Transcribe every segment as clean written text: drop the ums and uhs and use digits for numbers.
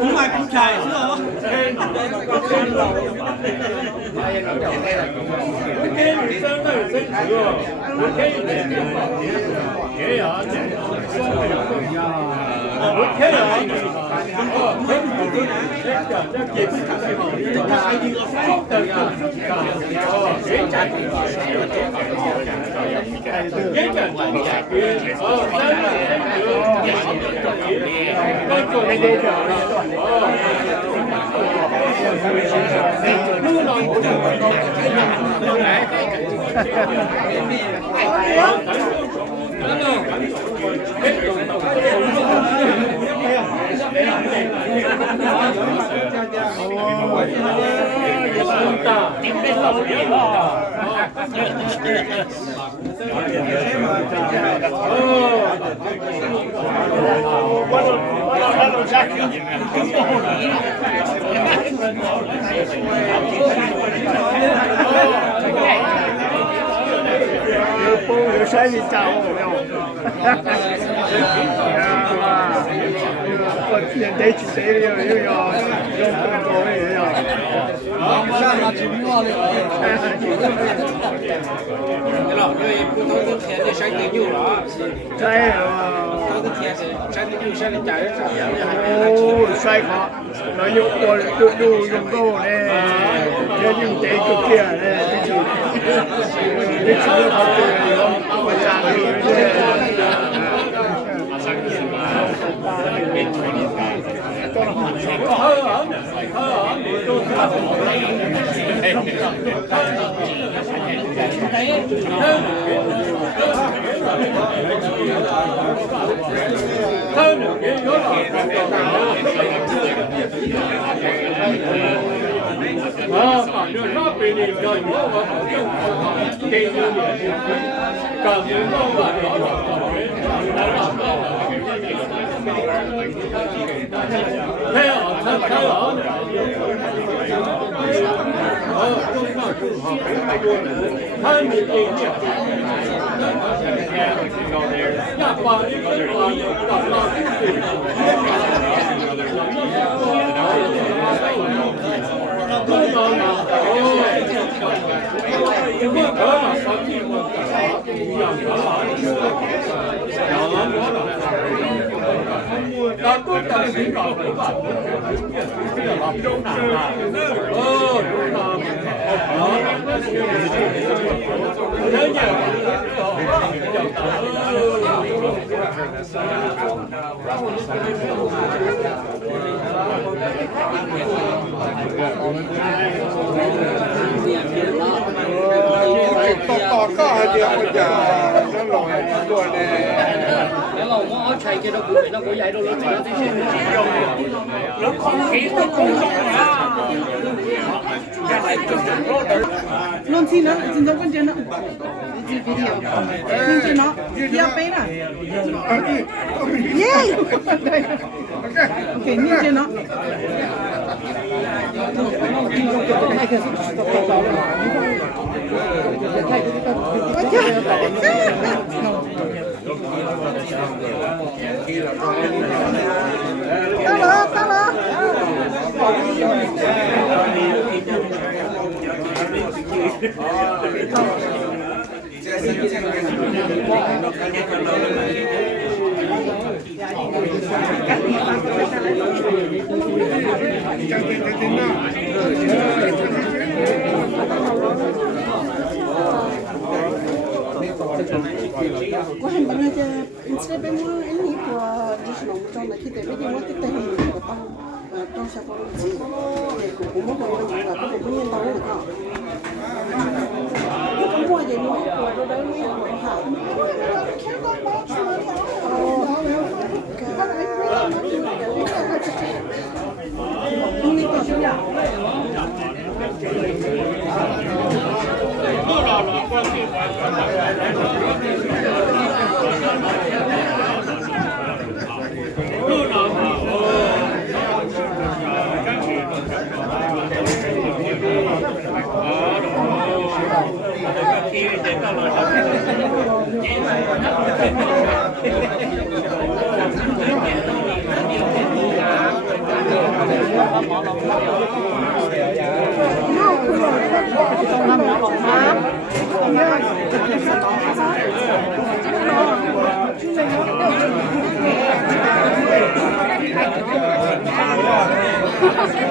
Không phải cũng chạy nữa.有生意找我没有？我年底去谁有更多的也有。对了，因为不同的天的山的牛了，对了。不同的天是山的牛山的家人啥样？哦，晒卡，那有我有用过嘞，这用这个片嘞，这吃了好多哟，我家里的。反正那边的叫有我给你感觉到了，太阳，太阳。他们这些，亚巴的文化有大大的。ต่อก็เดียวมันจะนั่นลอยตัวเนี่ย 然后我全给到古北那个野肉了，这些人空气都空中啊。Luôn xin nó, xin cho con chân nó. Video. Xin cho nó, video bé nè. Yeah. Ok, nhìn cho nó. Tao lỡ. Có hình bằng là sẽ bên mua anh nghĩ của đi sử dụng trong này khi tới bây giờ nó cái tên hình của tao trong sản phẩm gì để cũng mất một cái là có thể nguyên tao được không? Không mua gì nữa của tôi đấy mới của hảo. Ini kau sudah.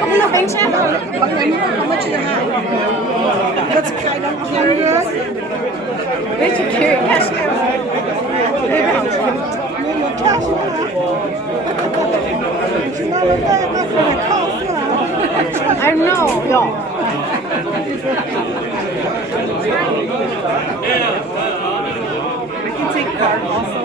Kom je nog eens hè? Pak je niet hoe much you have? That's kind of curious. Beetje curious. Nee, maar cash I know, ja. I can take card also.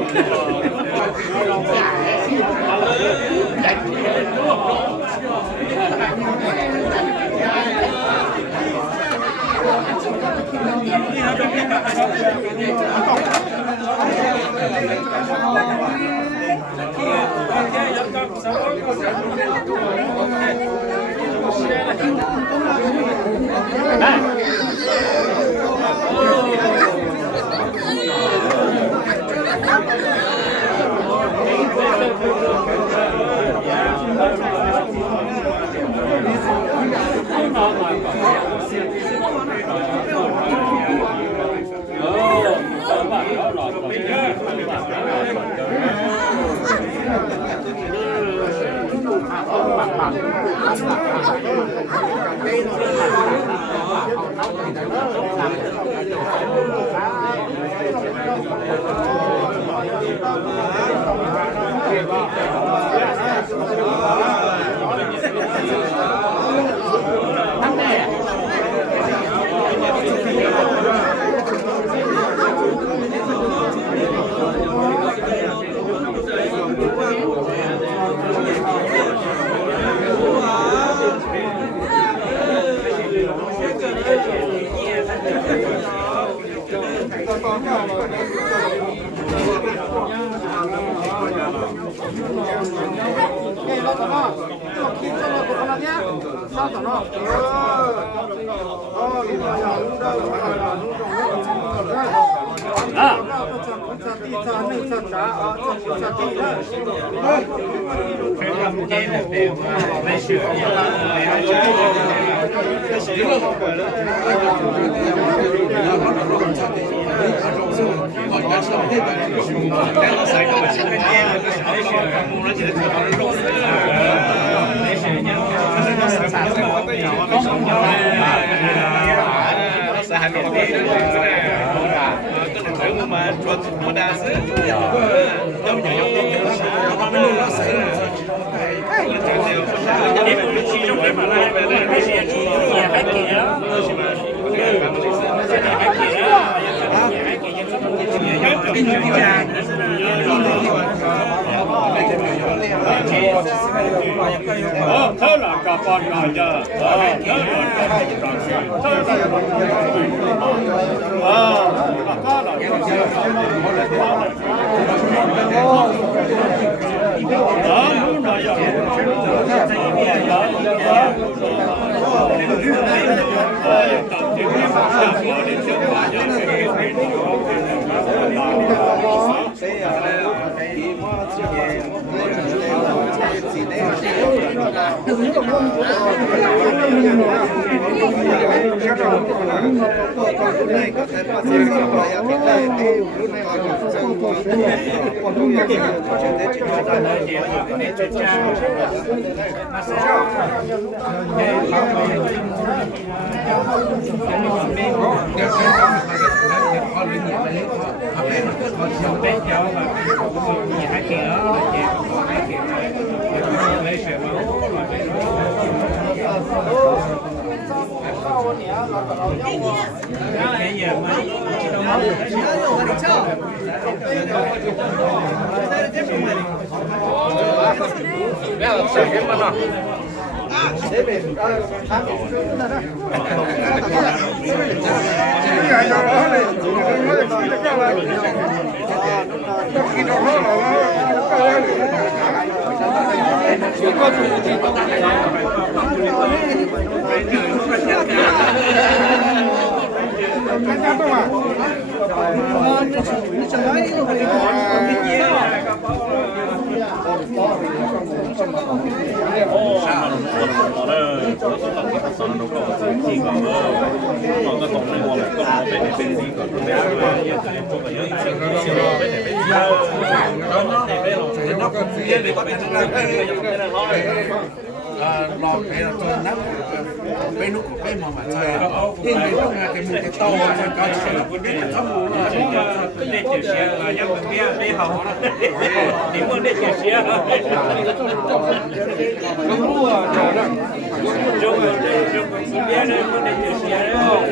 lọt cái là cho nắp bên lúc của bên mà trời nhưng cái lúc này cái mùi cái tàu rồi có chỉ là vấn đề là thấp mùi là để chịu xe là nhân mình nghe đi học điểm muốn để chịu xe không mua rồi đó chung mình biết đây muốn để chịu xe đấy không